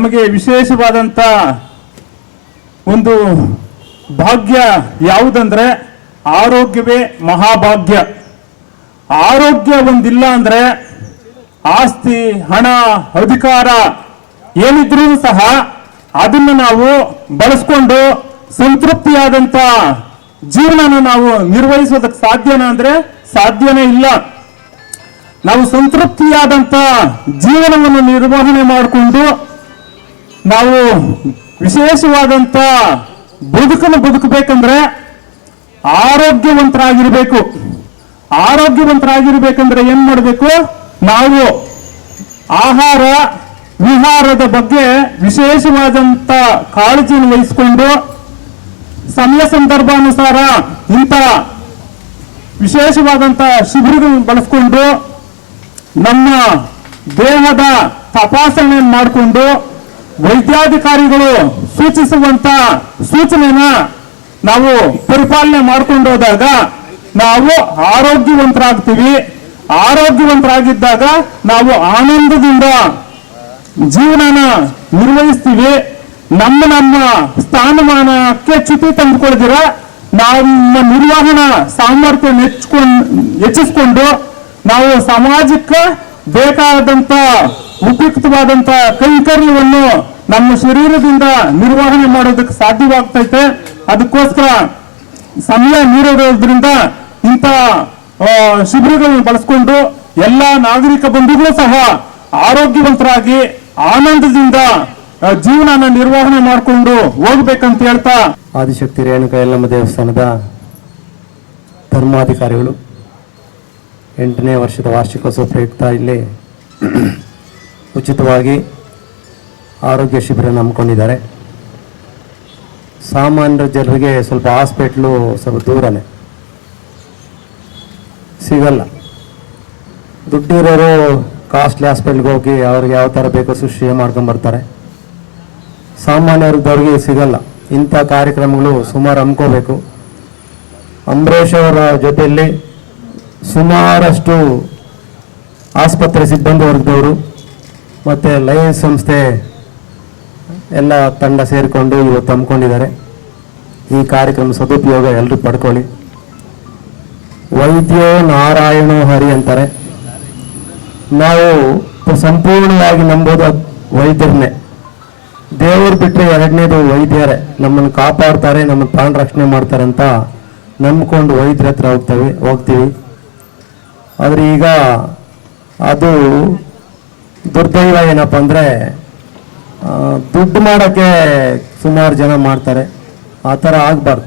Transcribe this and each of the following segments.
ನಮಗೆ ವಿಶೇಷವಾದಂಥ ಒಂದು ಭಾಗ್ಯ ಯಾವುದಂದ್ರೆ ಆರೋಗ್ಯವೇ ಮಹಾಭಾಗ್ಯ. ಆರೋಗ್ಯ ಒಂದಿಲ್ಲ ಅಂದ್ರೆ ಆಸ್ತಿ, ಹಣ, ಅಧಿಕಾರ ಏನಿದ್ರೂ ಸಹ ಅದನ್ನು ನಾವು ಬಳಸ್ಕೊಂಡು ಸಂತೃಪ್ತಿಯಾದಂತ ಜೀವನನ ನಾವು ನಿರ್ವಹಿಸೋದಕ್ಕೆ ಸಾಧ್ಯನಾ ಅಂದ್ರೆ ಸಾಧ್ಯನೇ ಇಲ್ಲ. ನಾವು ಸಂತೃಪ್ತಿಯಾದಂತ ಜೀವನವನ್ನು ನಿರ್ವಹಣೆ ಮಾಡಿಕೊಂಡು ನಾವು ವಿಶೇಷವಾದಂತ ಬದುಕನ್ನು ಬದುಕಬೇಕಂದ್ರೆ ಆರೋಗ್ಯವಂತರಾಗಿರ್ಬೇಕು. ಆರೋಗ್ಯವಂತರಾಗಿರ್ಬೇಕಂದ್ರೆ ಏನ್ ಮಾಡಬೇಕು? ನಾವು ಆಹಾರ ವಿಹಾರದ ಬಗ್ಗೆ ವಿಶೇಷವಾದಂತ ಕಾಳಜಿಯನ್ನು ವಹಿಸಿಕೊಂಡು ಸಮಯ ಸಂದರ್ಭಾನುಸಾರ ಇಂಥ ವಿಶೇಷವಾದಂತ ಶಿಬಿರಗಳನ್ನು ಬಳಸಿಕೊಂಡು ನಮ್ಮ ದೇಹದ ತಪಾಸಣೆ ಮಾಡಿಕೊಂಡು ವೈದ್ಯಾಧಿಕಾರಿಗಳು ಸೂಚಿಸುವಂತ ಸೂಚನೆನ ನಾವು ಪರಿಪಾಲನೆ ಮಾಡ್ಕೊಂಡು ಹೋದಾಗ ನಾವು ಆರೋಗ್ಯವಂತರಾಗ್ತೀವಿ. ಆರೋಗ್ಯವಂತರಾಗಿದ್ದಾಗ ನಾವು ಆನಂದದಿಂದ ಜೀವನನ ನಿರ್ವಹಿಸ್ತೀವಿ. ನಮ್ಮ ಸ್ಥಾನಮಾನಕ್ಕೆ ಚ್ಯುತಿ ತಂದುಕೊಳ್ದಿರ ನಮ್ಮ ನಿರ್ವಹಣಾ ಸಾಮರ್ಥ್ಯ ಹೆಚ್ಚಿಸ್ಕೊಂಡು ನಾವು ಸಮಾಜಕ್ಕೆ ಬೇಕಾದಂತ ಉಪಯುಕ್ತವಾದಂತ ಕೈಂಕರ್ಯವನ್ನು ನಮ್ಮ ಶರೀರದಿಂದ ನಿರ್ವಹಣೆ ಮಾಡೋದಕ್ಕೆ ಸಾಧ್ಯವಾಗ್ತೈತೆ. ಅದಕ್ಕೋಸ್ಕರ ಸಮಯ ಮೀರೋದ್ರಿಂದ ಇಂಥ ಶಿಬಿರಗಳನ್ನು ಬಳಸ್ಕೊಂಡು ಎಲ್ಲ ನಾಗರಿಕ ಬಂಧುಗಳು ಸಹ ಆರೋಗ್ಯವಂತರಾಗಿ ಆನಂದದಿಂದ ಜೀವನನ ನಿರ್ವಹಣೆ ಮಾಡಿಕೊಂಡು ಹೋಗ್ಬೇಕಂತ ಹೇಳ್ತಾ ಆದಿಶಕ್ತಿ ರೇಣುಕಾ ಯಲ್ಲಮ್ಮ ದೇವಸ್ಥಾನದ ಧರ್ಮಾಧಿಕಾರಿಗಳು 8ನೇ ವರ್ಷದ ವಾರ್ಷಿಕೋತ್ಸವ ಪ್ರಯುಕ್ತ ಇಲ್ಲಿ ಉಚಿತವಾಗಿ ಆರೋಗ್ಯ ಶಿಬಿರ ಹಮ್ಮಿಕೊಂಡಿದ್ದಾರೆ. ಸಾಮಾನ್ಯ ಜನರಿಗೆ ಸ್ವಲ್ಪ ಹಾಸ್ಪಿಟ್ಲು ಸ್ವಲ್ಪ ದೂರನೇ ಸಿಗಲ್ಲ. ದುಡ್ಡಿರೋರು ಕಾಸ್ಟ್ಲಿ ಹಾಸ್ಪಿಟ್ಲ್ಗೆ ಹೋಗಿ ಅವ್ರಿಗೆ ಯಾವ ಥರ ಬೇಕೋ ಶುಶ್ರೂಷೆ ಮಾಡ್ಕೊಂಬರ್ತಾರೆ. ಸಾಮಾನ್ಯವ್ರಿಗೆ ಸಿಗಲ್ಲ. ಇಂಥ ಕಾರ್ಯಕ್ರಮಗಳು ಸುಮಾರು ಹಮ್ಮಿಕೋಬೇಕು. ಅಂಬರೀಷ್ ಅವರ ಜೊತೆಯಲ್ಲಿ ಸುಮಾರಷ್ಟು ಆಸ್ಪತ್ರೆ ಸಿಬ್ಬಂದಿ ವರ್ಗದವರು ಮತ್ತು ಲಯನ್ಸ್ ಸಂಸ್ಥೆ ಎಲ್ಲ ತಂಡ ಸೇರಿಕೊಂಡು ಇವತ್ತು ಹಮ್ಮಿಕೊಂಡಿದ್ದಾರೆ. ಈ ಕಾರ್ಯಕ್ರಮ ಸದುಪಯೋಗ ಎಲ್ಲರೂ ಪಡ್ಕೊಳ್ಳಿ. ವೈದ್ಯೋ ನಾರಾಯಣೋ ಹರಿ ಅಂತಾರೆ. ನಾವು ಸಂಪೂರ್ಣವಾಗಿ ನಂಬೋದು ವೈದ್ಯರನ್ನೇ. ದೇವರು ಬಿಟ್ಟರೆ ಎರಡನೇದು ವೈದ್ಯರೇ. ನಮ್ಮನ್ನು ಕಾಪಾಡ್ತಾರೆ, ನಮ್ಮ ಪ್ರಾಣ ರಕ್ಷಣೆ ಮಾಡ್ತಾರೆ ಅಂತ ನಂಬ್ಕೊಂಡು ವೈದ್ಯರ ಹತ್ರ ಹೋಗ್ತೀವಿ. ಆದರೆ ಈಗ ಅದು ದುರ್ದೈವ ಏನಪ್ಪ ಅಂದರೆ ದುಡ್ಡು ಮಾಡೋಕ್ಕೆ ಸುಮಾರು ಜನ ಮಾಡ್ತಾರೆ. ಆ ಥರ ಆಗಬಾರ್ದು.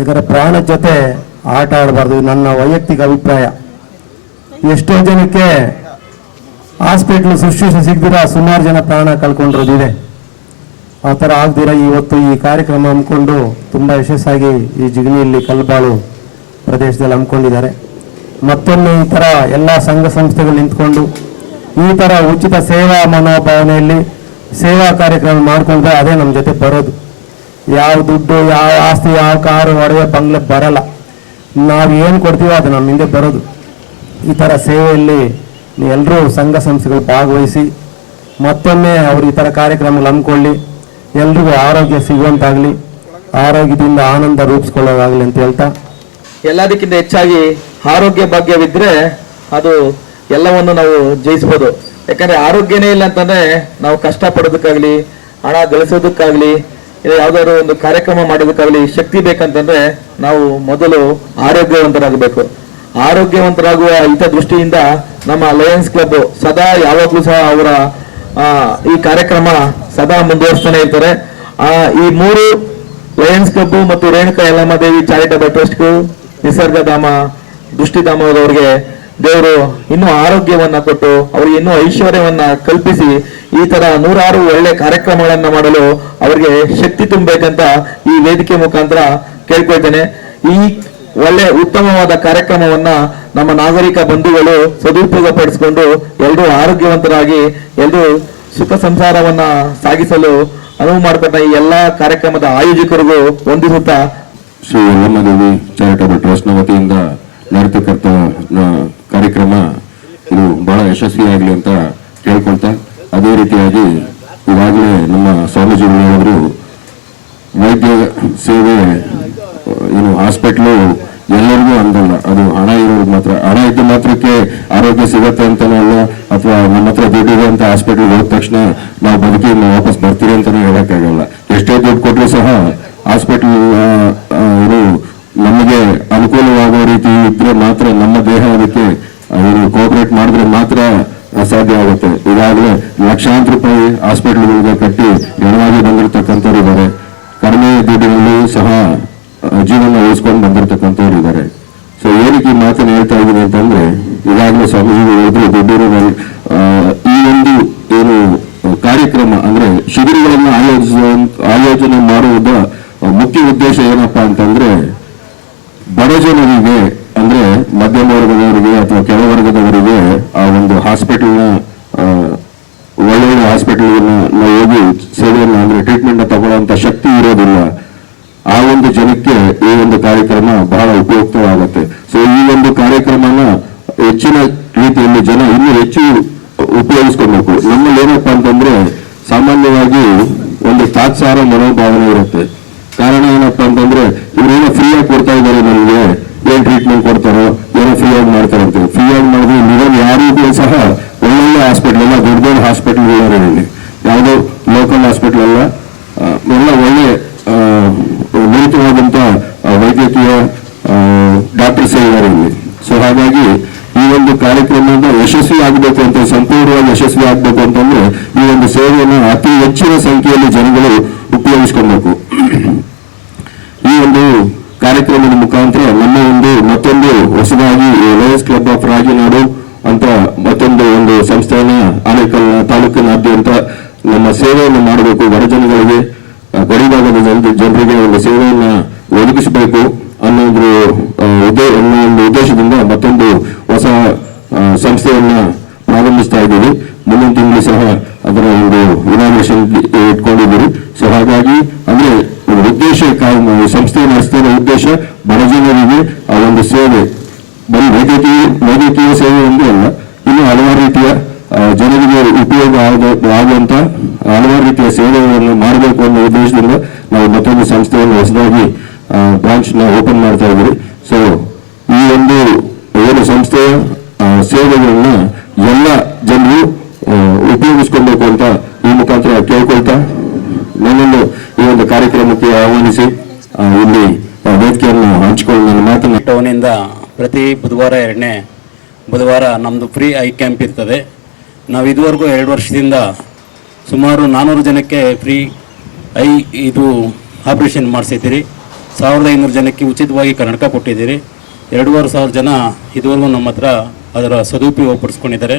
ಇದರ ಪ್ರಾಣದ ಜೊತೆ ಆಟ ಆಡಬಾರ್ದು. ನನ್ನ ವೈಯಕ್ತಿಕ ಅಭಿಪ್ರಾಯ. ಎಷ್ಟೋ ಜನಕ್ಕೆ ಹಾಸ್ಪಿಟ್ಲು ಶುಶ್ರೂಷೆ ಸಿಗ್ದಿರ ಸುಮಾರು ಜನ ಪ್ರಾಣ ಕಳ್ಕೊಂಡಿರೋದಿದೆ. ಆ ಥರ ಆಗ್ದಿರ ಇವತ್ತು ಈ ಕಾರ್ಯಕ್ರಮ ಹಮ್ಮಿಕೊಂಡು ತುಂಬ ಯಶಸ್ಸಾಗಿ ಈ ಜಿಗಣಿಯಲ್ಲಿ ಕಲ್ಬಾಳು ಪ್ರದೇಶದಲ್ಲಿ ಹಮ್ಮಿಕೊಂಡಿದ್ದಾರೆ. ಮತ್ತೊಮ್ಮೆ ಈ ಥರ ಎಲ್ಲ ಸಂಘ ಸಂಸ್ಥೆಗಳು ನಿಂತ್ಕೊಂಡು ಈ ಥರ ಉಚಿತ ಸೇವಾ ಮನೋಭಾವನೆಯಲ್ಲಿ ಸೇವಾ ಕಾರ್ಯಕ್ರಮ ಮಾಡಿಕೊಂಡ್ರೆ ಅದೇ ನಮ್ಮ ಜೊತೆ ಬರೋದು. ಯಾವ ದುಡ್ಡು, ಯಾವ ಆಸ್ತಿ, ಯಾವ ಕಾರು, ಒಡವೆ, ಬಂಗ್ಲೆ ಬರಲ್ಲ. ನಾವು ಏನು ಕೊಡ್ತೀವೋ ಅದು ನಮ್ಮ ಹಿಂದೆ ಬರೋದು. ಈ ಥರ ಸೇವೆಯಲ್ಲಿ ಎಲ್ಲರೂ ಸಂಘ ಸಂಸ್ಥೆಗಳು ಭಾಗವಹಿಸಿ ಮತ್ತೊಮ್ಮೆ ಅವರು ಈ ಥರ ಕಾರ್ಯಕ್ರಮಗಳು ಹಮ್ಮಿಕೊಳ್ಳಿ. ಎಲ್ರಿಗೂ ಆರೋಗ್ಯ ಸಿಗುವಂತಾಗಲಿ, ಆರೋಗ್ಯದಿಂದ ಆನಂದ ರೂಪಿಸ್ಕೊಳ್ಳೋದಾಗಲಿ ಅಂತ ಹೇಳ್ತಾ, ಎಲ್ಲದಕ್ಕಿಂತ ಹೆಚ್ಚಾಗಿ ಆರೋಗ್ಯ ಭಾಗ್ಯವಿದ್ರೆ ಅದು ಎಲ್ಲವನ್ನು ನಾವು ಜಯಿಸ್ಬೋದು. ಯಾಕಂದ್ರೆ ಆರೋಗ್ಯನೇ ಇಲ್ಲ ಅಂತಂದ್ರೆ ನಾವು ಕಷ್ಟ ಪಡೋದಕ್ಕಾಗ್ಲಿ, ಹಣ ಗಳಿಸೋದಕ್ಕಾಗ್ಲಿ, ಯಾವ್ದಾದ್ರು ಒಂದು ಕಾರ್ಯಕ್ರಮ ಮಾಡೋದಕ್ಕಾಗ್ಲಿ ಶಕ್ತಿ ಬೇಕಂತಂದ್ರೆ ನಾವು ಮೊದಲು ಆರೋಗ್ಯವಂತರಾಗಬೇಕು. ಆರೋಗ್ಯವಂತರಾಗುವ ಹಿತದೃಷ್ಟಿಯಿಂದ ನಮ್ಮ ಲಯನ್ಸ್ ಕ್ಲಬ್ ಸದಾ ಯಾವಾಗ್ಲೂ ಸಹ ಅವರ ಈ ಕಾರ್ಯಕ್ರಮ ಸದಾ ಮುಂದುವರಿಸ್ತಾನೆ ಇರ್ತಾರೆ. ಈ 3 ಲಯನ್ಸ್ ಕ್ಲಬ್ ಮತ್ತು ರೇಣುಕಾ ಯಲ್ಲಮ್ಮ ದೇವಿ ಚಾರಿಟಬಲ್ ಟ್ರಸ್ಟ್ಗೂ, ನಿಸರ್ಗಧಾಮ ದೃಷ್ಟಿಧಾಮದವರಿಗೆ ದೇವರು ಇನ್ನೂ ಆರೋಗ್ಯವನ್ನ ಕೊಟ್ಟು ಅವರಿಗೆ ಇನ್ನೂ ಐಶ್ವರ್ಯವನ್ನ ಕಲ್ಪಿಸಿ ಈ ತರ 106 ಒಳ್ಳೆ ಕಾರ್ಯಕ್ರಮಗಳನ್ನ ಮಾಡಲು ಅವರಿಗೆ ಶಕ್ತಿ ತುಂಬಬೇಕಂತ ಈ ವೇದಿಕೆ ಮುಖಾಂತರ ಕೇಳ್ಕೊಳ್ತೇನೆ. ಈ ಒಳ್ಳೆ ಉತ್ತಮವಾದ ಕಾರ್ಯಕ್ರಮವನ್ನ ನಮ್ಮ ನಾಗರಿಕ ಬಂಧುಗಳು ಸದುಪಯೋಗ ಪಡಿಸಿಕೊಂಡು ಎಲ್ಲರೂ ಆರೋಗ್ಯವಂತರಾಗಿ ಎಲ್ಲರೂ ಸುಖ ಸಂಸಾರವನ್ನ ಸಾಗಿಸಲು ಅನುವು ಮಾಡಿಕೊಂಡ ಈ ಎಲ್ಲಾ ಕಾರ್ಯಕ್ರಮದ ಆಯೋಜಕರಿಗೂ ವಂದಿಸುತ್ತಾ ಶ್ರೀ ಯಲ್ಲಮ್ಮದೇವಿ ಚಾರಿಟಬಲ್ ಟ್ರಸ್ಟ್ ನ ವತಿಯಿಂದ ನಡೆತಕ್ಕಂಥ ಕಾರ್ಯಕ್ರಮ ಇದು ಬಹಳ ಯಶಸ್ವಿಯಾಗಲಿ ಅಂತ ಕೇಳ್ಕೊಳ್ತಾ, ಅದೇ ರೀತಿಯಾಗಿ ಈಗಾಗಲೇ ನಮ್ಮ ಸ್ವಾಮೀಜಿಗಳು ಹೇಳಿದ್ರು, ವೈದ್ಯ ಸೇವೆ ಏನು ಹಾಸ್ಪಿಟ್ಲು ಎಲ್ಲರಿಗೂ ಅಂದಲ್ಲ, ಅದು ಹಣ ಇರೋದು ಮಾತ್ರ. ಹಣ ಇದ್ದ ಮಾತ್ರಕ್ಕೆ ಆರೋಗ್ಯ ಸಿಗತ್ತೆ ಅಂತಾನೆ ಅಲ್ಲ, ಅಥವಾ ನಮ್ಮ ಹತ್ರ ದುಡ್ಡಿದೆ ಅಂತ ಹಾಸ್ಪಿಟ್ಲ್ಗೆ ಹೋದ ತಕ್ಷಣ ನಾವು ಬದುಕಿ ವಾಪಸ್ ಬರ್ತೀರಿ ಅಂತಾನೆ ಹೇಳಕ್ಕಾಗಲ್ಲ. ಎಷ್ಟೇ ದುಡ್ಡು ಕೊಟ್ಟರು ಸಹ ಹಾಸ್ಪಿಟ್ಲ್ ಇದು ನಮಗೆ ಅನುಕೂಲವಾಗುವ ರೀತಿ ಇದ್ರೆ ಮಾತ್ರ, ನಮ್ಮ ದೇಹ ಅದಕ್ಕೆ ಕೋಆಪರೇಟ್ ಮಾಡಿದ್ರೆ ಮಾತ್ರ ಸಾಧ್ಯ ಆಗುತ್ತೆ. ಈಗಾಗಲೇ ಲಕ್ಷಾಂತರ ರೂಪಾಯಿ ಹಾಸ್ಪಿಟ್ಲ್ಗಳಿಗೆ ಕಟ್ಟಿ ಹೆಣವಾಗಿ ಬಂದಿರತಕ್ಕಂಥವ್ರು ಇದ್ದಾರೆ. ಕಡಿಮೆ ದುಡ್ಡಿನಲ್ಲಿ ಸಹ ಜೀವನ ಉಳಿಸ್ಕೊಂಡು ಬಂದಿರತಕ್ಕಂಥವ್ರು ಇದ್ದಾರೆ. ಸೊ ಏನಕ್ಕೆ ಈ ಮಾತನ್ನು ಹೇಳ್ತಾ ಇದ್ದೀನಿ ಅಂತಂದ್ರೆ, ಈಗಾಗಲೇ ಸ್ವಾಮೀಜಿಗಳು ಹೇಳಿದ್ರು, ದುಡ್ಡಿನ ಈ ಒಂದು ಏನು ಕಾರ್ಯಕ್ರಮ ಅಂದ್ರೆ ಶಿಬಿರಗಳನ್ನು ಆಯೋಜನೆ ಮಾಡುವುದ ಮುಖ್ಯ ಉದ್ದೇಶ ಏನಪ್ಪಾ ಅಂತಂದ್ರೆ, ಬಡ ಜನರಿಗೆ ಅಂದ್ರೆ ಮಧ್ಯಮ ವರ್ಗದವರಿಗೆ ಅಥವಾ ಕೆಳವರ್ಗದವರಿಗೆ ಆ ಒಂದು ಹಾಸ್ಪಿಟಲ್ನ ಒಳ್ಳೊಳ್ಳೆ ಹಾಸ್ಪಿಟಲ್ನ ನಾವು ಹೋಗಿ ಸೇವೆಯನ್ನು ಅಂದ್ರೆ ಟ್ರೀಟ್ಮೆಂಟ್ ತಗೊಳ್ಳುವಂತ ಶಕ್ತಿ ಇರೋದಿಲ್ಲ. ಆ ಒಂದು ಜನಕ್ಕೆ ಈ ಒಂದು ಕಾರ್ಯಕ್ರಮ ಬಹಳ ಉಪಯುಕ್ತವಾಗುತ್ತೆ. ಸೊ ಈ ಒಂದು ಕಾರ್ಯಕ್ರಮನ ಹೆಚ್ಚಿನ ರೀತಿಯಲ್ಲಿ ಜನ ಇನ್ನೂ ಹೆಚ್ಚು ಉಪಯೋಗಿಸ್ಕೊಬೇಕು. ನಮ್ಮಲ್ಲಿ ಏನಪ್ಪಾ ಅಂತಂದ್ರೆ, ಸಾಮಾನ್ಯವಾಗಿ ಒಂದು ತಾತ್ಸಾರ ಮನೋಭಾವನೆ ಇರುತ್ತೆ. ಕಾರಣ ಏನಪ್ಪಾ ಅಂತಂದ್ರೆ, ಇವರೇನೋ ಫ್ರೀಯಾಗಿ ಕೊಡ್ತಾ ಇದ್ದಾರೆ, ನಮಗೆ ಏನ್ ಟ್ರೀಟ್ಮೆಂಟ್ ಕೊಡ್ತಾರೋ ಏನೋ ಫ್ರೀಯಾಗಿ ಮಾಡ್ತಾರೆ ಅಂತ. ಫ್ರೀಯಾಗಿ ಮಾಡಿದ್ರೆ ನಿಮಗೆ ಯಾರಿಗೂ ಸಹ ಒಳ್ಳೊಳ್ಳೆ ಹಾಸ್ಪಿಟಲ್ ಎಲ್ಲ ದೊಡ್ಡ ದೊಡ್ಡ ಹಾಸ್ಪಿಟಲ್ಗಳಿದ್ದಾರೆ ಇಲ್ಲಿ, ಯಾವುದೋ ಲೋಕಲ್ ಹಾಸ್ಪಿಟಲ್ ಅಲ್ಲ, ಎಲ್ಲ ಒಳ್ಳೆ ನುರಿತವಾದಂತ ವೈದ್ಯಕೀಯ ಡಾಕ್ಟರ್ಸ್ ಇದ್ದಾರೆ ಇಲ್ಲಿ. ಸೊ ಹಾಗಾಗಿ ಈ ಒಂದು ಕಾರ್ಯಕ್ರಮದಿಂದ ಯಶಸ್ವಿ ಆಗಬೇಕು ಅಂತ, ಸಂಪೂರ್ಣವಾಗಿ ಯಶಸ್ವಿ ಆಗಬೇಕು ಅಂತಂದ್ರೆ ಈ ಒಂದು ಸೇವೆಯನ್ನು ಅತಿ ಹೆಚ್ಚಿನ ಸಂಖ್ಯೆಯಲ್ಲಿ ಜನಗಳು ಉಪಯೋಗಿಸ್ಕೊಬೇಕು. ಈ ಒಂದು ಕಾರ್ಯಕ್ರಮದ ಮುಖಾಂತರ ನಮ್ಮ ಮತ್ತೊಂದು ಹೊಸದಾಗಿ ಲಯನ್ಸ್ ಕ್ಲಬ್ ಆಫ್ ರಾಗಿನಾಡು ಅಂತ ಮತ್ತೊಂದು ಸಂಸ್ಥೆಯನ್ನ ಆನೇಕಲ್ ತಾಲೂಕಿನಾದ್ಯಂತ ನಮ್ಮ ಸೇವೆಯನ್ನು ಮಾಡಬೇಕು. ಬಡ ಜನಗಳಿಗೆ, ಗಡಿಭಾಗದ ಜನರಿಗೆ ಒಂದು ಸೇವೆಯನ್ನ ಒದಗಿಸಬೇಕು ಅನ್ನೋ ಒಂದು ಉದ್ದೇಶದಿಂದ ಮತ್ತೊಂದು ಹೊಸ ಸಂಸ್ಥೆಯನ್ನ ಪ್ರಾರಂಭಿಸ್ತಾ ಇದ್ದೀವಿ. ಮುಂದಿನ ತಿಂಗಳು ಸಹ ಅದರ ಒಂದು ಇನಾಗ್ರೇಷನ್ ಇಟ್ಕೊಂಡಿದ್ದೀವಿ. ಸೊ ಹಾಗಾಗಿ ಅಂದ್ರೆ ಉದ್ದೇಶ, ಸಂಸ್ಥೆ ನಡೆಸ್ತಿರೋ ಉದ್ದೇಶ ಬಡ ಜನರಿಗೆ ಆ ಒಂದು ಸೇವೆ, ಬರೀ ವೈದ್ಯಕೀಯ ಸೇವೆ ಒಂದೇ ಅಲ್ಲ, ಇನ್ನು ಹಲವಾರು ರೀತಿಯ ಜನರಿಗೆ ಉಪಯೋಗ ಆಗುವಂತ ಹಲವಾರು ರೀತಿಯ ಸೇವೆಗಳನ್ನು ಮಾಡಬೇಕು ಅನ್ನೋ ಉದ್ದೇಶದಿಂದ ನಾವು ಮತ್ತೊಂದು ಸಂಸ್ಥೆಯನ್ನು ಹೊಸದಾಗಿ ಬ್ರಾಂಚ್ ನ ಓಪನ್ ಮಾಡ್ತಾ ಇದ್ದೀವಿ. ಸೊ ಈ ಒಂದು ಏನು ಸಂಸ್ಥೆಯ ಸೇವೆಗಳನ್ನ ಎಲ್ಲ ಜನರು ಉಪಯೋಗಿಸ್ಕೊಳ್ಬೇಕು ಅಂತ ಈ ಮುಖಾಂತರ ಕೇಳ್ಕೊಳ್ತಾ, ನನ್ನನ್ನು ಈ ಒಂದು ಕಾರ್ಯಕ್ರಮಕ್ಕೆ ಆಹ್ವಾನಿಸಿ ಇಲ್ಲಿ ವೇದಿಕೆಯನ್ನು ಹಂಚಿಕೊಂಡು ನನ್ನ ಮಾತನ್ನು ಟೌನಿಂದ ಪ್ರತಿ ಬುಧವಾರ 2ನೇ ಬುಧವಾರ ನಮ್ಮದು ಫ್ರೀ ಐ ಕ್ಯಾಂಪ್ ಇರ್ತದೆ. ನಾವು ಇದುವರೆಗೂ 2 ವರ್ಷದಿಂದ ಸುಮಾರು 400 ಜನಕ್ಕೆ ಫ್ರೀ ಐ ಇದು ಆಪ್ರೇಷನ್ ಮಾಡಿಸಿದ್ದೀರಿ. 1500 ಜನಕ್ಕೆ ಉಚಿತವಾಗಿ ಕನ್ನಡಕ ಕೊಟ್ಟಿದ್ದೀರಿ. 2500 ಜನ ಇದುವರೆಗೂ ನಮ್ಮ ಹತ್ರ ಅದರ ಸದುಪಯೋಗ ಪಡಿಸ್ಕೊಂಡಿದ್ದಾರೆ.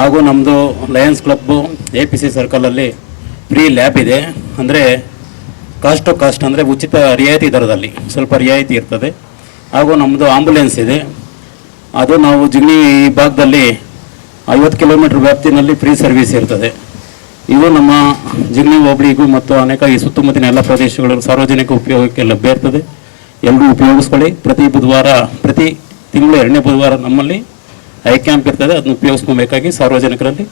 ಹಾಗೂ ನಮ್ಮದು ಲಯನ್ಸ್ ಕ್ಲಬ್ಬು APC ಸರ್ಕಲಲ್ಲಿ ಫ್ರೀ ಲ್ಯಾಬ್ ಇದೆ. ಅಂದರೆ ಕಾಸ್ಟ್ ಟು ಕಾಸ್ಟ್ ಅಂದರೆ ಉಚಿತ ರಿಯಾಯಿತಿ ದರದಲ್ಲಿ ಸ್ವಲ್ಪ ರಿಯಾಯಿತಿ ಇರ್ತದೆ. ಹಾಗೂ ನಮ್ಮದು ಆಂಬುಲೆನ್ಸ್ ಇದೆ. ಅದು ನಾವು ಜಿಗಣಿ ಈ ಭಾಗದಲ್ಲಿ 50 ಕಿಲೋಮೀಟರ್ ವ್ಯಾಪ್ತಿನಲ್ಲಿ ಫ್ರೀ ಸರ್ವಿಸ್ ಇರ್ತದೆ. ಇದು ನಮ್ಮ ಜಿಗಣಿ ಹೋಬಳಿಗೂ ಮತ್ತು ಅನೇಕ ಈ ಸುತ್ತಮುತ್ತಲಿನ ಎಲ್ಲ ಪ್ರದೇಶಗಳು ಸಾರ್ವಜನಿಕ ಉಪಯೋಗಕ್ಕೆ ಲಭ್ಯ ಇರ್ತದೆ. ಎಲ್ಲರೂ ಉಪಯೋಗಿಸ್ಕೊಳ್ಳಿ. ಪ್ರತಿ ತಿಂಗಳು 2ನೇ ಬುಧವಾರ ನಮ್ಮಲ್ಲಿ ಐ ಕ್ಯಾಂಪ್ ಇರ್ತದೆ. ಅದನ್ನು ಉಪಯೋಗಿಸ್ಕೊಬೇಕಾಗಿ ಸಾರ್ವಜನಿಕರಲ್ಲಿ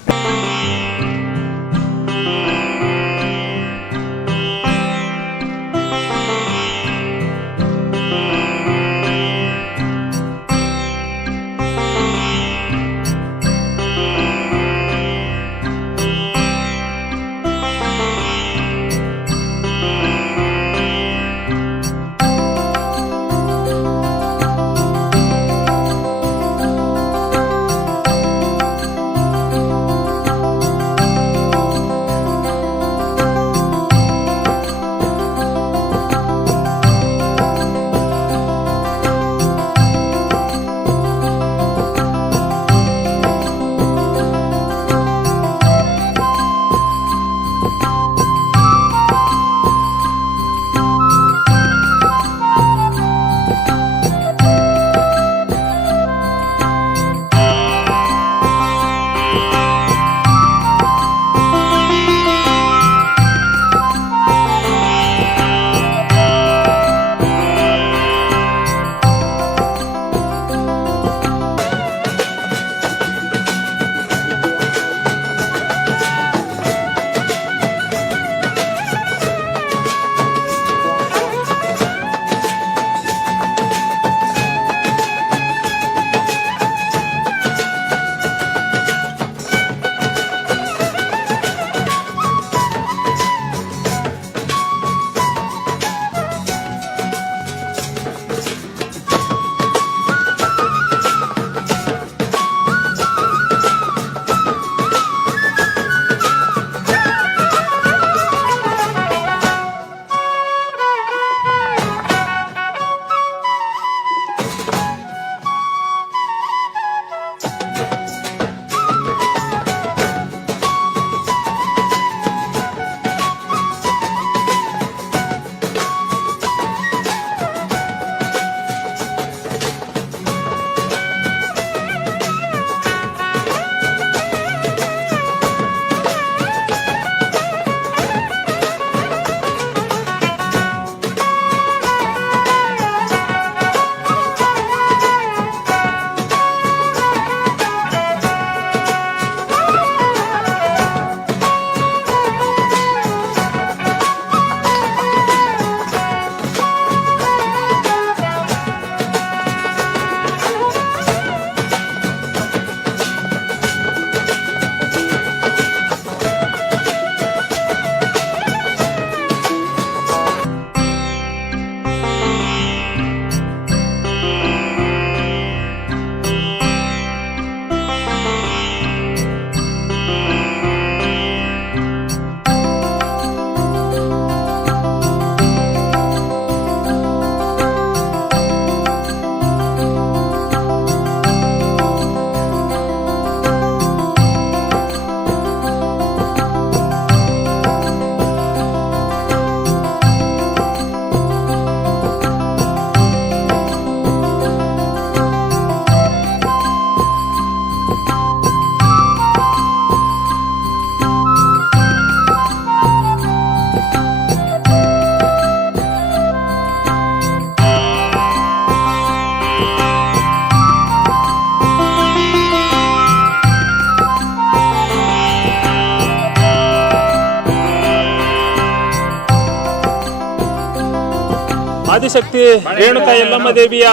ಆದಿಶಕ್ತಿ ರೇಣುಕಾ ಯಲ್ಲಮ್ಮ ದೇವಿಯ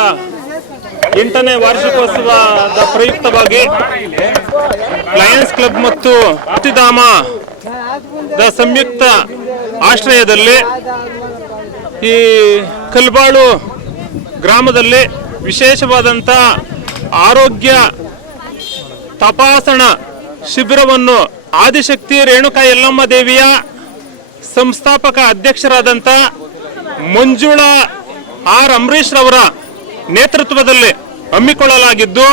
8ನೇ ವಾರ್ಷಿಕೋತ್ಸವದ ಪ್ರಯುಕ್ತವಾಗಿ ಲಯನ್ಸ್ ಕ್ಲಬ್ ಮತ್ತು ಮುಕ್ತಿಧಾಮದ ಸಂಯುಕ್ತ ಆಶ್ರಯದಲ್ಲಿ ಈ ಕಲ್ಬಾಳು ಗ್ರಾಮದಲ್ಲಿ ವಿಶೇಷವಾದಂಥ ಆರೋಗ್ಯ ತಪಾಸಣಾ ಶಿಬಿರವನ್ನು ಆದಿಶಕ್ತಿ ರೇಣುಕಾ ಯಲ್ಲಮ್ಮ ದೇವಿಯ ಸಂಸ್ಥಾಪಕ ಅಧ್ಯಕ್ಷರಾದಂಥ ಮಂಜುಳಾ ಆರ್ ಅಂಬರೀಶ್ ರವರ ನೇತೃತ್ವದಲ್ಲಿ ಹಮ್ಮಿಕೊಳ್ಳಲಾಗಿದ್ದು,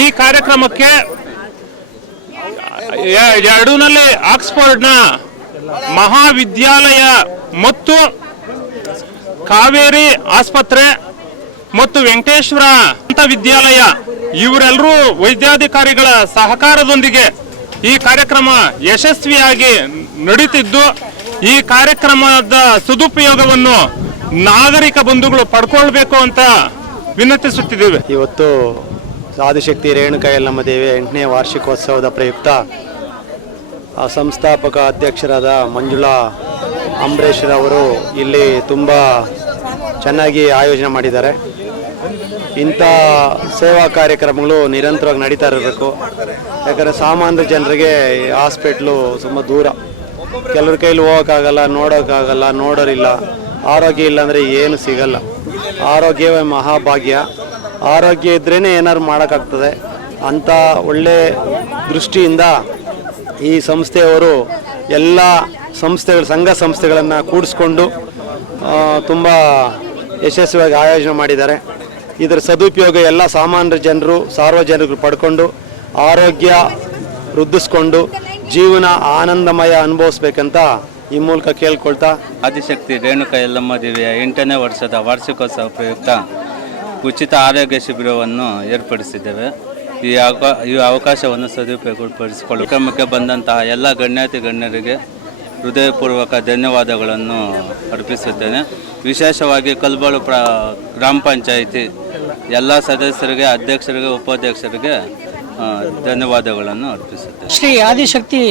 ಈ ಕಾರ್ಯಕ್ರಮಕ್ಕೆ ಯಡೂನಲ್ಲಿ ಆಕ್ಸ್ಫರ್ಡ್ನ ಮಹಾವಿದ್ಯಾಲಯ ಮತ್ತು ಕಾವೇರಿ ಆಸ್ಪತ್ರೆ ಮತ್ತು ವೆಂಕಟೇಶ್ವರ ವಿದ್ಯಾಲಯ ಇವರೆಲ್ಲರೂ ವೈದ್ಯಾಧಿಕಾರಿಗಳ ಸಹಕಾರದೊಂದಿಗೆ ಈ ಕಾರ್ಯಕ್ರಮ ಯಶಸ್ವಿಯಾಗಿ ನಡೀತಿದ್ದು, ಈ ಕಾರ್ಯಕ್ರಮದ ಸದುಪಯೋಗವನ್ನು ನಾಗರಿಕ ಬಂಧುಗಳು ಪಡ್ಕೊಳ್ಬೇಕು ಅಂತ ವಿನಂತಿಸುತ್ತಿದ್ದೇವೆ. ಇವತ್ತು ಆದಿಶಕ್ತಿ ರೇಣುಕಾ ಯಲ್ಲಮ್ಮ ದೇವಿಯ 8ನೇ ವಾರ್ಷಿಕೋತ್ಸವದ ಪ್ರಯುಕ್ತ ಸಂಸ್ಥಾಪಕ ಅಧ್ಯಕ್ಷರಾದ ಮಂಜುಳಾ ಅಂಬರೀಶ್ರವರು ಇಲ್ಲಿ ತುಂಬ ಚೆನ್ನಾಗಿ ಆಯೋಜನೆ ಮಾಡಿದ್ದಾರೆ. ಇಂಥ ಸೇವಾ ಕಾರ್ಯಕ್ರಮಗಳು ನಿರಂತರವಾಗಿ ನಡೀತಾ ಇರಬೇಕು. ಯಾಕಂದರೆ ಸಾಮಾನ್ಯ ಜನರಿಗೆ ಹಾಸ್ಪಿಟ್ಲು ತುಂಬ ದೂರ, ಕೆಲವ್ರ ಕೈಲಿ ಹೋಗೋಕ್ಕಾಗಲ್ಲ, ನೋಡೋಕ್ಕಾಗಲ್ಲ, ನೋಡೋರಿಲ್ಲ. ಆರೋಗ್ಯ ಇಲ್ಲಾಂದರೆ ಏನು ಸಿಗಲ್ಲ. ಆರೋಗ್ಯವೇ ಮಹಾಭಾಗ್ಯ. ಆರೋಗ್ಯ ಇದ್ರೇ ಏನಾದ್ರು ಮಾಡೋಕ್ಕಾಗ್ತದೆ. ಅಂಥ ಒಳ್ಳೆ ದೃಷ್ಟಿಯಿಂದ ಈ ಸಂಸ್ಥೆಯವರು ಎಲ್ಲ ಸಂಘ ಸಂಸ್ಥೆಗಳನ್ನು ಕೂಡಿಸ್ಕೊಂಡು ತುಂಬ ಯಶಸ್ವಿಯಾಗಿ ಆಯೋಜನೆ ಮಾಡಿದ್ದಾರೆ. ಇದರ ಸದುಪಯೋಗ ಎಲ್ಲ ಸಾಮಾನ್ಯ ಜನರು, ಸಾರ್ವಜನಿಕರು ಪಡ್ಕೊಂಡು ಆರೋಗ್ಯ ವೃದ್ಧಿಸ್ಕೊಂಡು ಜೀವನ ಆನಂದಮಯ ಅನುಭವಿಸ್ಬೇಕಂತ ಈ ಮೂಲಕ ಕೇಳ್ಕೊಳ್ತಾ, ಆದಿಶಕ್ತಿ ರೇಣುಕಾ ಯಲ್ಲಮ್ಮ ದೇವಿಯ 8ನೇ ವರ್ಷದ ವಾರ್ಷಿಕೋತ್ಸವ ಪ್ರಯುಕ್ತ ಉಚಿತ ಆರೋಗ್ಯ ಶಿಬಿರವನ್ನು ಏರ್ಪಡಿಸಿದ್ದೇವೆ. ಈ ಅವಕಾಶವನ್ನು ಸದುಪಯೋಗಪಡಿಸಿಕೊಳ್ಳಲು ಕಾರ್ಯಕ್ರಮಕ್ಕೆ ಬಂದಂತಹ ಎಲ್ಲ ಗಣ್ಯರಿಗೆ ಹೃದಯಪೂರ್ವಕ ಧನ್ಯವಾದಗಳನ್ನು ಅರ್ಪಿಸುತ್ತೇನೆ. ವಿಶೇಷವಾಗಿ ಕಲ್ಬಾಳು ಗ್ರಾಮ ಪಂಚಾಯಿತಿ ಎಲ್ಲ ಸದಸ್ಯರಿಗೆ, ಅಧ್ಯಕ್ಷರಿಗೆ, ಉಪಾಧ್ಯಕ್ಷರಿಗೆ ಧನ್ಯವಾದಗಳನ್ನು ಅರ್ಪಿಸುತ್ತೇನೆ. ಶ್ರೀ ಆದಿಶಕ್ತಿ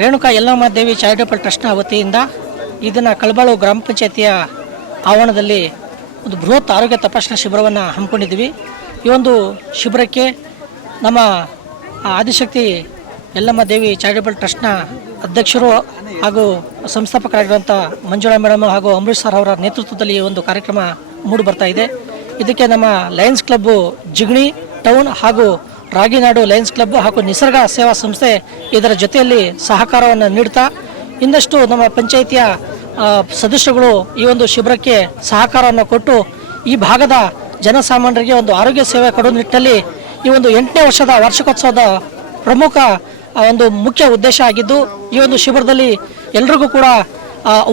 ರೇಣುಕಾ ಯಲ್ಲಮ್ಮ ದೇವಿ ಚಾರಿಟಬಲ್ ಟ್ರಸ್ಟ್ನ ವತಿಯಿಂದ ಇದನ್ನು ಕಲ್ಬಾಳು ಗ್ರಾಮ ಪಂಚಾಯಿತಿಯ ಆವರಣದಲ್ಲಿ ಒಂದು ಬೃಹತ್ ಆರೋಗ್ಯ ತಪಾಸಣಾ ಶಿಬಿರವನ್ನು ಹಮ್ಮಿಕೊಂಡಿದ್ದೀವಿ. ಈ ಒಂದು ಶಿಬಿರಕ್ಕೆ ನಮ್ಮ ಆದಿಶಕ್ತಿ ಯಲ್ಲಮ್ಮ ದೇವಿ ಚಾರಿಟಬಲ್ ಟ್ರಸ್ಟ್ನ ಅಧ್ಯಕ್ಷರು ಹಾಗೂ ಸಂಸ್ಥಾಪಕರಾಗಿರುವಂಥ ಮಂಜುಳಾ ಮೇಡಮ್ ಹಾಗೂ ಅಂಬರೀಶ್ ಸರ್ ಅವರ ನೇತೃತ್ವದಲ್ಲಿ ಈ ಒಂದು ಕಾರ್ಯಕ್ರಮ ಮೂಡಿ ಬರ್ತಾ ಇದೆ. ಇದಕ್ಕೆ ನಮ್ಮ ಲಯನ್ಸ್ ಕ್ಲಬ್ಬು ಜಿಗಣಿ ಟೌನ್ ಹಾಗೂ ರಾಗಿನಾಡು ಲಯನ್ಸ್ ಕ್ಲಬ್ ಹಾಗೂ ನಿಸರ್ಗ ಸೇವಾ ಸಂಸ್ಥೆ ಇದರ ಜೊತೆಯಲ್ಲಿ ಸಹಕಾರವನ್ನು ನೀಡ್ತಾ ಇನ್ನಷ್ಟು ನಮ್ಮ ಪಂಚಾಯಿತಿಯ ಸದಸ್ಯರುಗಳು ಈ ಒಂದು ಶಿಬಿರಕ್ಕೆ ಸಹಕಾರವನ್ನು ಕೊಟ್ಟು ಈ ಭಾಗದ ಜನಸಾಮಾನ್ಯರಿಗೆ ಒಂದು ಆರೋಗ್ಯ ಸೇವೆ ಕೊಡುವ ನಿಟ್ಟಿನಲ್ಲಿ ಈ ಒಂದು 8ನೇ ವರ್ಷದ ವಾರ್ಷಿಕೋತ್ಸವದ ಪ್ರಮುಖ ಒಂದು ಮುಖ್ಯ ಉದ್ದೇಶ ಆಗಿದ್ದು, ಈ ಒಂದು ಶಿಬಿರದಲ್ಲಿ ಎಲ್ರಿಗೂ ಕೂಡ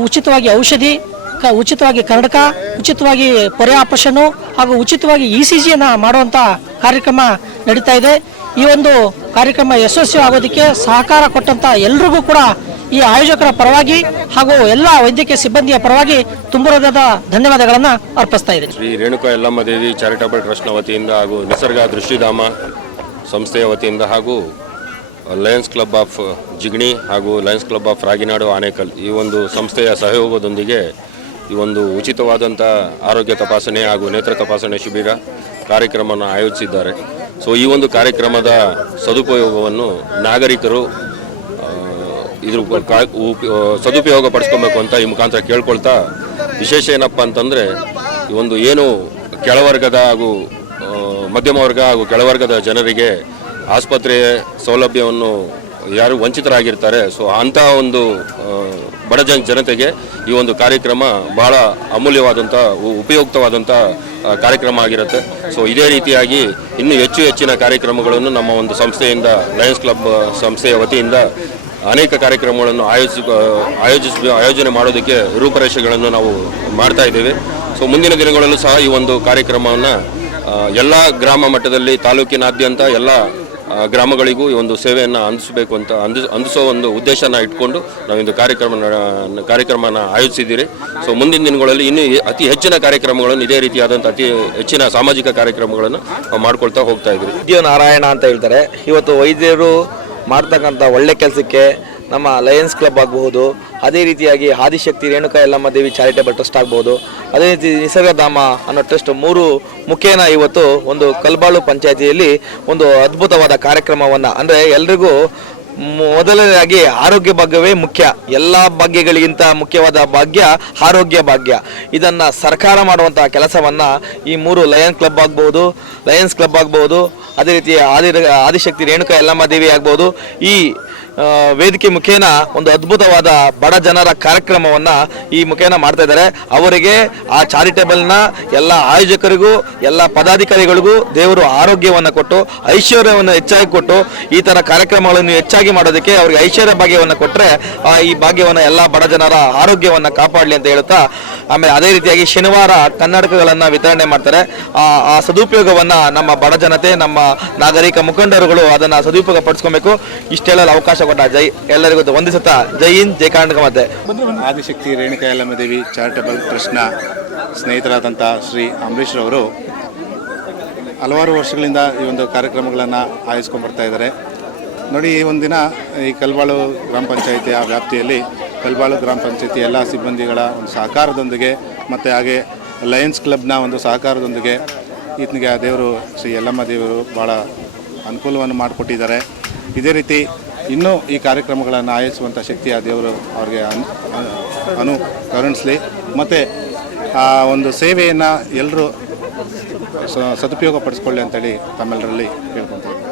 ಉಚಿತವಾಗಿ ಔಷಧಿ, ಉಚಿತವಾಗಿ ಕನ್ನಡಕ, ಉಚಿತವಾಗಿ ಪೊರೆ ಆಪರೇಷನ್ನು ಹಾಗೂ ಉಚಿತವಾಗಿ ECGಯನ್ನು ಮಾಡುವಂಥ ಕಾರ್ಯಕ್ರಮ ನಡೀತಾ ಇದೆ. ಈ ಒಂದು ಕಾರ್ಯಕ್ರಮ ಯಶಸ್ವಿ ಆಗೋದಕ್ಕೆ ಸಹಕಾರ ಕೊಟ್ಟಂಥ ಎಲ್ರಿಗೂ ಕೂಡ ಈ ಆಯೋಜಕರ ಪರವಾಗಿ ಹಾಗೂ ಎಲ್ಲ ವೈದ್ಯಕೀಯ ಸಿಬ್ಬಂದಿಯ ಪರವಾಗಿ ತುಂಬ ಹೃದಯದ ಧನ್ಯವಾದಗಳನ್ನು ಅರ್ಪಿಸ್ತಾ ಇದ್ದೀನಿ. ಶ್ರೀ ರೇಣುಕಾ ಯಲ್ಲಮ್ಮ ದೇವಿ ಚಾರಿಟಬಲ್ ಟ್ರಸ್ಟ್ನ ವತಿಯಿಂದ ಹಾಗೂ ನಿಸರ್ಗ ದೃಷ್ಟಿಧಾಮ ಸಂಸ್ಥೆಯ ವತಿಯಿಂದ ಹಾಗೂ ಲಯನ್ಸ್ ಕ್ಲಬ್ ಆಫ್ ಜಿಗಣಿ ಹಾಗೂ Lions club of Raginadu Anekal ಈ ಒಂದು ಸಂಸ್ಥೆಯ ಸಹಯೋಗದೊಂದಿಗೆ ಈ ಒಂದು ಉಚಿತವಾದಂಥ ಆರೋಗ್ಯ ತಪಾಸಣೆ ಹಾಗೂ ನೇತ್ರ ತಪಾಸಣೆ ಶಿಬಿರ ಕಾರ್ಯಕ್ರಮವನ್ನು ಆಯೋಜಿಸಿದ್ದಾರೆ. ಸೊ ಈ ಒಂದು ಕಾರ್ಯಕ್ರಮದ ಸದುಪಯೋಗವನ್ನು ನಾಗರಿಕರು ಇದ್ರ ಸದುಪಯೋಗ ಪಡಿಸ್ಕೊಬೇಕು ಅಂತ ಈ ಮುಖಾಂತರ ಕೇಳ್ಕೊಳ್ತಾ, ವಿಶೇಷ ಏನಪ್ಪ ಅಂತಂದರೆ ಈ ಒಂದು ಏನು ಕೆಳವರ್ಗದ ಹಾಗೂ ಮಧ್ಯಮ ವರ್ಗ ಹಾಗೂ ಕೆಳವರ್ಗದ ಜನರಿಗೆ ಆಸ್ಪತ್ರೆ ಸೌಲಭ್ಯವನ್ನು ಯಾರು ವಂಚಿತರಾಗಿರ್ತಾರೆ, ಸೊ ಅಂಥ ಒಂದು ಬಡ ಜನತೆಗೆ ಈ ಒಂದು ಕಾರ್ಯಕ್ರಮ ಬಹಳ ಅಮೂಲ್ಯವಾದಂಥ ಉಪಯುಕ್ತವಾದಂಥ ಕಾರ್ಯಕ್ರಮ ಆಗಿರುತ್ತೆ. ಸೊ ಇದೇ ರೀತಿಯಾಗಿ ಇನ್ನೂ ಹೆಚ್ಚಿನ ಕಾರ್ಯಕ್ರಮಗಳನ್ನು ನಮ್ಮ ಒಂದು ಸಂಸ್ಥೆಯಿಂದ ಲಯನ್ಸ್ ಕ್ಲಬ್ ಸಂಸ್ಥೆಯ ವತಿಯಿಂದ ಅನೇಕ ಕಾರ್ಯಕ್ರಮಗಳನ್ನು ಆಯೋಜನೆ ಮಾಡೋದಕ್ಕೆ ರೂಪರೇಷೆಗಳನ್ನು ನಾವು ಮಾಡ್ತಾ ಇದ್ದೇವೆ. ಸೊ ಮುಂದಿನ ದಿನಗಳಲ್ಲೂ ಸಹ ಈ ಒಂದು ಕಾರ್ಯಕ್ರಮವನ್ನು ಎಲ್ಲ ಗ್ರಾಮ ಮಟ್ಟದಲ್ಲಿ ತಾಲೂಕಿನಾದ್ಯಂತ ಎಲ್ಲ ಗ್ರಾಮಗಳಿಗೂ ಈ ಒಂದು ಸೇವೆಯನ್ನು ಅಂದಿಸಬೇಕು ಅಂತ ಅಂದಿಸೋ ಒಂದು ಉದ್ದೇಶನ ಇಟ್ಕೊಂಡು ನಾವು ಇಂದು ಕಾರ್ಯಕ್ರಮನ ಆಯೋಜಿಸಿದ್ದೀರಿ. ಸೊ ಮುಂದಿನ ದಿನಗಳಲ್ಲಿ ಇನ್ನೂ ಅತಿ ಹೆಚ್ಚಿನ ಕಾರ್ಯಕ್ರಮಗಳನ್ನು ಇದೇ ರೀತಿಯಾದಂಥ ಅತಿ ಹೆಚ್ಚಿನ ಸಾಮಾಜಿಕ ಕಾರ್ಯಕ್ರಮಗಳನ್ನು ಮಾಡ್ಕೊಳ್ತಾ ಹೋಗ್ತಾ ಇದ್ದೀವಿ. ನಾರಾಯಣ ಅಂತ ಹೇಳ್ತಾರೆ. ಇವತ್ತು ವೈದ್ಯರು ಮಾಡ್ತಕ್ಕಂಥ ಒಳ್ಳೆ ಕೆಲಸಕ್ಕೆ ನಮ್ಮ ಲಯನ್ಸ್ ಕ್ಲಬ್ ಆಗಬಹುದು, ಅದೇ ರೀತಿಯಾಗಿ ಆದಿಶಕ್ತಿ ರೇಣುಕಾ ಯಲ್ಲಮ್ಮ ದೇವಿ ಚಾರಿಟೇಬಲ್ ಟ್ರಸ್ಟ್ ಆಗ್ಬೋದು, ಅದೇ ರೀತಿ ನಿಸರ್ಗಧಾಮ ಅನ್ನೋ ಟ್ರಸ್ಟ್, ಮೂರು ಮುಖೇನ ಇವತ್ತು ಒಂದು ಕಲ್ಬಾಳು ಪಂಚಾಯತಿಯಲ್ಲಿ ಒಂದು ಅದ್ಭುತವಾದ ಕಾರ್ಯಕ್ರಮವನ್ನು, ಅಂದರೆ ಎಲ್ರಿಗೂ ಮೊದಲನೇದಾಗಿ ಆರೋಗ್ಯ ಭಾಗ್ಯವೇ ಮುಖ್ಯ. ಎಲ್ಲ ಭಾಗ್ಯಗಳಿಗಿಂತ ಮುಖ್ಯವಾದ ಭಾಗ್ಯ ಆರೋಗ್ಯ ಭಾಗ್ಯ. ಇದನ್ನು ಸರ್ಕಾರ ಮಾಡುವಂತಹ ಕೆಲಸವನ್ನು ಈ ಮೂರು ಲಯನ್ಸ್ ಕ್ಲಬ್ ಆಗ್ಬೋದು, ಅದೇ ರೀತಿ ಆದಿಶಕ್ತಿ ರೇಣುಕಾ ಯಲ್ಲಮ್ಮ ದೇವಿ ಆಗ್ಬೋದು, ಈ ವೇದಿಕೆ ಮುಖೇನ ಒಂದು ಅದ್ಭುತವಾದ ಬಡ ಜನರ ಕಾರ್ಯಕ್ರಮವನ್ನು ಈ ಮುಖೇನ ಮಾಡ್ತಾ ಇದ್ದಾರೆ. ಅವರಿಗೆ ಆ ಚಾರಿಟೇಬಲ್ನ ಎಲ್ಲ ಆಯೋಜಕರಿಗೂ ಎಲ್ಲ ಪದಾಧಿಕಾರಿಗಳಿಗೂ ದೇವರು ಆರೋಗ್ಯವನ್ನು ಕೊಟ್ಟು ಐಶ್ವರ್ಯವನ್ನು ಹೆಚ್ಚಾಗಿ ಕೊಟ್ಟು ಈ ಥರ ಕಾರ್ಯಕ್ರಮಗಳನ್ನು ಹೆಚ್ಚಾಗಿ ಮಾಡೋದಕ್ಕೆ ಅವರಿಗೆ ಐಶ್ವರ್ಯ ಭಾಗ್ಯವನ್ನು ಕೊಟ್ಟರೆ ಈ ಭಾಗ್ಯವನ್ನು ಎಲ್ಲ ಬಡ ಜನರ ಆರೋಗ್ಯವನ್ನು ಕಾಪಾಡಲಿ ಅಂತ ಹೇಳುತ್ತಾ, ಆಮೇಲೆ ಅದೇ ರೀತಿಯಾಗಿ ಶನಿವಾರ ಕನ್ನಡಕಗಳನ್ನು ವಿತರಣೆ ಮಾಡ್ತಾರೆ. ಆ ಸದುಪಯೋಗವನ್ನು ನಮ್ಮ ಬಡ ಜನತೆ, ನಮ್ಮ ನಾಗರಿಕ ಮುಖಂಡರುಗಳು ಅದನ್ನು ಸದುಪಯೋಗ ಪಡಿಸ್ಕೊಬೇಕು. ಇಷ್ಟೆಲ್ಲ ಅವಕಾಶ ಕೊಟ್ಟ ಎಲ್ಲರಿಗೂ ವಂದಿಸುತ್ತಾ ಜೈ ಹಿಂದ್, ಜೈ ಕರ್ನಾಟಕ. ಮತ್ತೆ ಆದಿಶಕ್ತಿ ರೇಣುಕಾ ಯಲ್ಲಮ್ಮ ದೇವಿ ಚಾರಿಟಬಲ್ ಟ್ರಸ್ಟ್ನ ಸ್ನೇಹಿತರಾದಂಥ ಶ್ರೀ ಅಂಬರೀಶ್ ರವರು ಹಲವಾರು ವರ್ಷಗಳಿಂದ ಈ ಒಂದು ಕಾರ್ಯಕ್ರಮಗಳನ್ನು ಆಯೋಜಿಸ್ಕೊಂಡು ಬರ್ತಾ ಇದ್ದಾರೆ. ನೋಡಿ, ಈ ಒಂದಿನ ಈ ಕಲ್ಬಾಳು ಗ್ರಾಮ ಪಂಚಾಯಿತಿಯ ವ್ಯಾಪ್ತಿಯಲ್ಲಿ ಕಲ್ಬಾಳು ಗ್ರಾಮ ಪಂಚಾಯಿತಿ ಎಲ್ಲ ಸಿಬ್ಬಂದಿಗಳ ಒಂದು ಸಹಕಾರದೊಂದಿಗೆ ಮತ್ತು ಹಾಗೆ ಲಯನ್ಸ್ ಕ್ಲಬ್ನ ಒಂದು ಸಹಕಾರದೊಂದಿಗೆ ಈತನಿಗೆ ಆ ದೇವರು ಶ್ರೀ ಯಲ್ಲಮ್ಮ ದೇವರು ಭಾಳ ಅನುಕೂಲವನ್ನು ಮಾಡಿಕೊಟ್ಟಿದ್ದಾರೆ. ಇದೇ ರೀತಿ ಇನ್ನೂ ಈ ಕಾರ್ಯಕ್ರಮಗಳನ್ನು ಆಯೋಜಿಸುವಂಥ ಶಕ್ತಿ ಆ ದೇವರು ಅವ್ರಿಗೆ ಕರುಣಿಸಲಿ. ಮತ್ತು ಆ ಒಂದು ಸೇವೆಯನ್ನು ಎಲ್ಲರೂ ಸದುಪಯೋಗ ಪಡಿಸ್ಕೊಳ್ಳಿ ಅಂತೇಳಿ ತಮ್ಮೆಲ್ಲರಲ್ಲಿ ಕೇಳ್ಕೊತಾ ಇದ್ದೀನಿ.